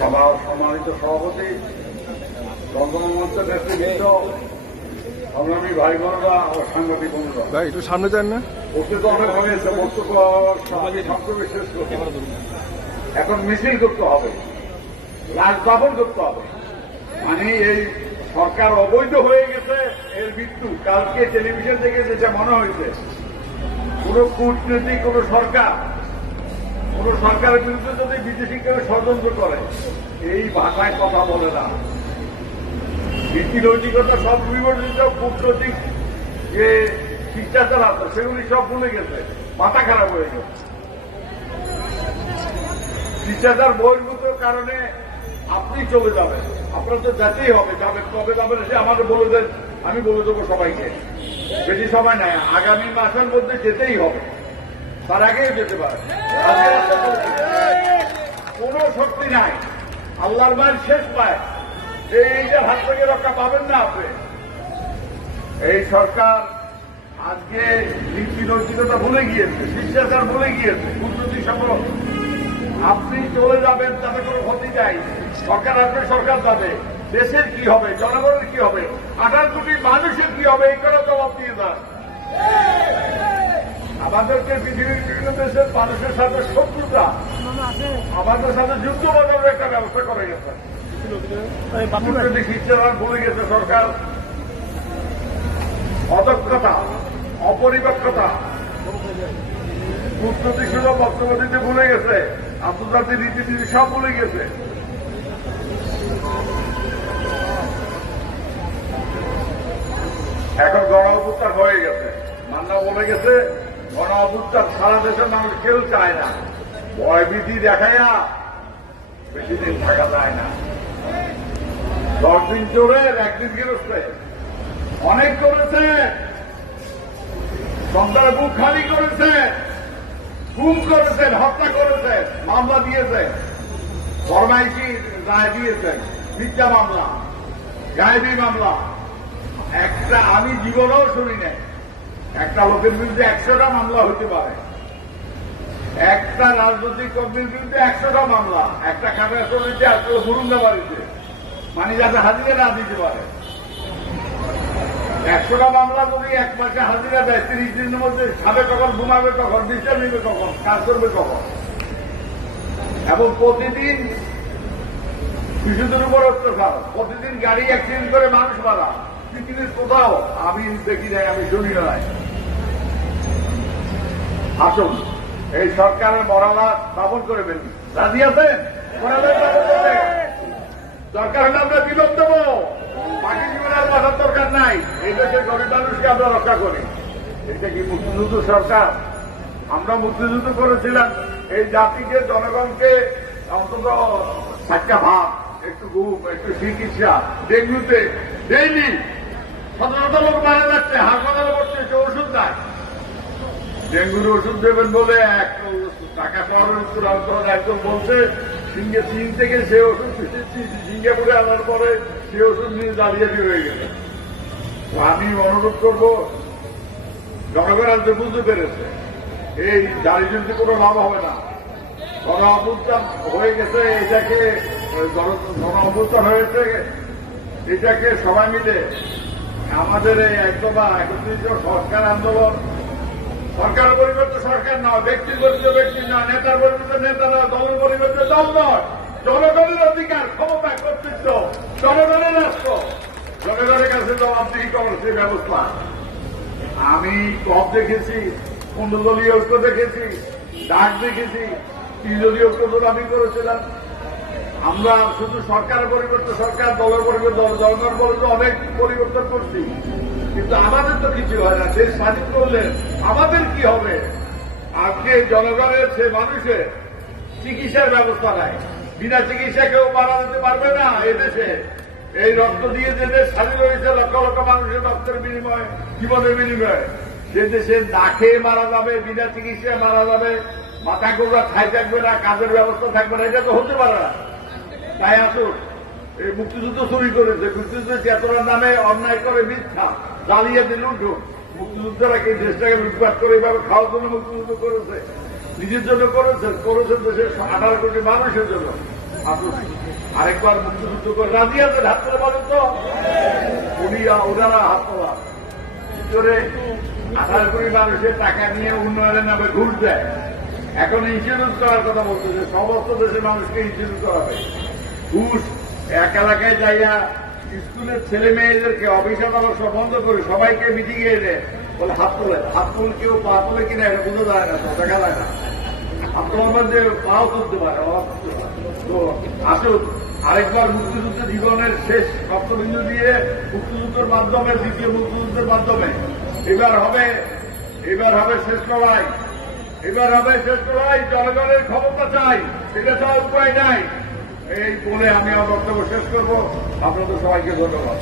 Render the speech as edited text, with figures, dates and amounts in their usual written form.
সভার সম্মানিত সভাপতি, রঙ্গমঞ্চের নেতৃবৃন্দ, সংগ্রামী ভাই বোনেরা ও সাংবাদিক বন্ধুরা, ভাই একটু সামনে যান না। ওকে তো অনেক হয়েছে, বক্তব্য সংক্ষেপে শেষ করতে হবে। এখন মিছিল করতে হবে, রাজদাপন করতে হবে। মানে এই সরকার অবৈধ হয়ে গেছে, এর মৃত্যু। কালকে টেলিভিশন থেকে যেটা মনে হয়েছে, কোন কূটনীতি, কোন সরকারের বিরুদ্ধে যদি বিদেশি কেউ ষড়যন্ত্র করে, এই ভাষায় কথা বলে না। নীতি নৈতিকতা সব বিবর্জিত, কূটনৈতিক যে শিষ্টাচার আছে সেগুলি সব ভুলে গেছে, মাথা খারাপ হয়ে গেছে। শিষ্টাচার বহির্ভূত কারণে আপনি চলে যাবেন, আপনার তো যেতেই হবে। যাবেন কবে যাবেন সে আমাকে বলে দেন, আমি বলে দেবো সবাইকে। বেশি সময় নাই, আগামী মাসের মধ্যে যেতেই হবে, তার আগেই যেতে পারে। কোন শক্তি নাই, আল্লাহর মায়ের শেষ পায়, এইটার হাত থেকে রক্ষা পাবেন না আপনি। এই সরকার আজকে নীতি নৈতিকতা ভুলে গিয়েছে, শিষ্টাচার ভুলে গিয়েছে, কূটনৈতিক সম্পর্ক। আপনি চলে যাবেন, তাতে কোনো ক্ষতি চাই। সরকার আসবে, সরকার যাবে, দেশের কি হবে, জনগণের কি হবে, 18 কোটি মানুষের কি হবে, এই করে জবাব দিয়ে দেন। আমাদেরকে পৃথিবীর বিভিন্ন দেশের মানুষের সাথে শত্রুতা, আমাদের সাথে যুদ্ধ বাজারের একটা ব্যবস্থা করে গেছে। কূটনৈতিক শিষ্টাচার ভুলে গেছে সরকার। অদক্ষতা, অপরিপক্কতা, কূটনৈতিক সুযোগ বক্তব্য দিতে ভুলে গেছে, আন্তর্জাতিক রীতিনীতি সব ভুলে গেছে। এখন গণ অভ্যুত্থান হয়ে গেছে, মান্না বলে গেছে, গণ অভ্যুত্থান সারা দেশের মানুষ কেউ চায় না। ভয়ভীতি দেখাইয়া বেশি দিন থাকা যায় না। 10 দিন চোরের একদিন গেরস্তে, অনেক করেছে, সন্তানের বুক খালি করেছে, গুম করেছেন, হত্যা করেছেন, মামলা দিয়েছেন, ফরমাইশি রায় দিয়েছেন, মিথ্যা মামলা, গায়েবী মামলা। একটা আমি জীবনেও শুনি নাই একটা লোকের বিরুদ্ধে 100টা মামলা হতে পারে। একটা রাজনৈতিক কর্মীর বিরুদ্ধে 100টা মামলা, একটা খাগড়া চলিতে আসলে বুরুন্দা বাড়িতে, মানে যাতে হাজিরা না দিতে পারে। 100টা মামলা যদি 1 মাসে হাজিরা দেয়, 30 দিনের মধ্যে খাবে কখন, ঘুমাবে কখন, বিচার নিবে কখন, কাজ করবে কখন। এবং প্রতিদিন শিশুদের উপর অত্যাচার, প্রতিদিন গাড়ি অ্যাক্সিডেন্ট করে মানুষ মারা, পৃথিবীর কোথাও আমি দেখি নাই, আমি শুনি নাই। আসুন, এই সরকারের মরালা স্থাপন করে ফেলি। রাজি আছেন? দরকার হলে আমরা বিলোপ দেব, বাকি জীবনের বাঁচার দরকার নাই। এই দেশের গরিব মানুষকে আমরা রক্ষা করি। এটা কি মুক্তিযুদ্ধ সরকার? আমরা মুক্তিযুদ্ধ করেছিলাম এই জাতিকে, জনগণকে অন্তত 7টা ভাত, একটু ঘুম, একটু চিকিৎসা। ডেঙ্গুতে ডেইলি 17 লোক মারা যাচ্ছে, হাসপাতালে পড়ছে, সে ওষুধ নাই। ডেঙ্গুর ওষুধ দেবেন বলে টাকা পাওয়ার উত্তর একজন বলছে, চীন থেকে সে ওষুধ সিঙ্গাপুরে আনার পরে সে ওষুধ নিয়ে জালিয়াতি হয়ে গেছে। আমি অনুরোধ করব, জনগণ আজ বুঝতে পেরেছে এই জালিয়াতিতে কোনো লাভ হবে না। গণ অভ্যুত্থান হয়ে গেছে, এটাকে গণ অভ্যুত্থান হয়েছে, এটাকে সবাই মিলে আমাদের এই একদফা 31 সংস্কার আন্দোলন, সরকারের পরিবর্তে সরকার নয়, ব্যক্তির পরিবর্তে ব্যক্তি নয়, নেতার পরিবর্তে নেতা নয়, দলের পরিবর্তে দল নয়, জনগণের অধিকার, ক্ষমতা, কর্তৃত্ব, জনগণের রাষ্ট্র, জনগণের কাছে জবাবদিহি করার সে ব্যবস্থা। আমি কব দেখেছি, 15 দলীয় ঐক্য দেখেছি, ডাক দেখেছি, 3 দলীয় ঐক্য আমি করেছিলাম। আমরা শুধু সরকারের পরিবর্তে সরকার, দলের পরিবর্তে দল, জনগণ পরিবর্তে অনেক পরিবর্তন করছি, কিন্তু আমাদের তো কিছু হয় না। দেশ স্বাধীন করলেন, আমাদের কি হবে? আজকে জনগণের, সে মানুষের চিকিৎসার ব্যবস্থা নাই, বিনা চিকিৎসা কেউ মারা যেতে পারবে না এদেশে। এই রক্ত দিয়ে যে দেশ স্বাধীন হয়েছে, লক্ষ লক্ষ মানুষের রক্তের বিনিময়ে, জীবনের বিনিময়ে, সে দেশে না খেয়ে মারা যাবে, বিনা চিকিৎসায় মারা যাবে, মাথা গোবরা খাই থাকবে না, কাজের ব্যবস্থা থাকবে না, এটা তো হতে পারে না। তাই আসুন, এই মুক্তিযুদ্ধ চুরি করেছে, মুক্তিযুদ্ধের চেতনার নামে অন্যায় করে মিথ্যা, জালিয়াতি, লুণ্ঠন। মুক্তিযুদ্ধরা কি দেশটাকে লুটপাট করে এভাবে খাওয়ার জন্য মুক্তিযুদ্ধ করেছে? নিজের জন্য করেছেন দেশের 18 কোটি মানুষের জন্য। আসুন আরেকবার মুক্তিযুদ্ধ করে রাজি আছেন? হাত করে বলেন তো। ওনারা হাত তোলা করে 18 কোটি মানুষের টাকা নিয়ে উন্নয়নের নামে ঘুষ দেয়। এখন ইন্স্যুরেন্স করার কথা বলতেছে, সমস্ত দেশের মানুষকে ইন্স্যুরেন্স করাবে। ঘুষ এক এলাকায় যাইয়া স্কুলের ছেলে মেয়েদেরকে অফিস আদালত সব বন্ধ করে সবাইকে মিটিংয়ে এনে বলে হাত তোলে। হাত তুল কেউ পা তুলে কিনা এটা বোঝা যায় না, দেখা যায় না। আপনার যে পাও তুলতে পারে তো আসুন আরেকবার মুক্তিযুদ্ধ জীবনের শেষ রক্তবিন্দু দিয়ে মুক্তিযুদ্ধের মাধ্যমে, দ্বিতীয় মুক্তিযুদ্ধের মাধ্যমে এবার হবে শেষ লড়াই। এবার হবে শেষ লড়াই। জনগণের ক্ষমতা চাই, সেটা ছাড়া উপায় নাই। এই বলে আমি আমার বক্তব্য শেষ করবো। আপনাদের সবাইকে ধন্যবাদ।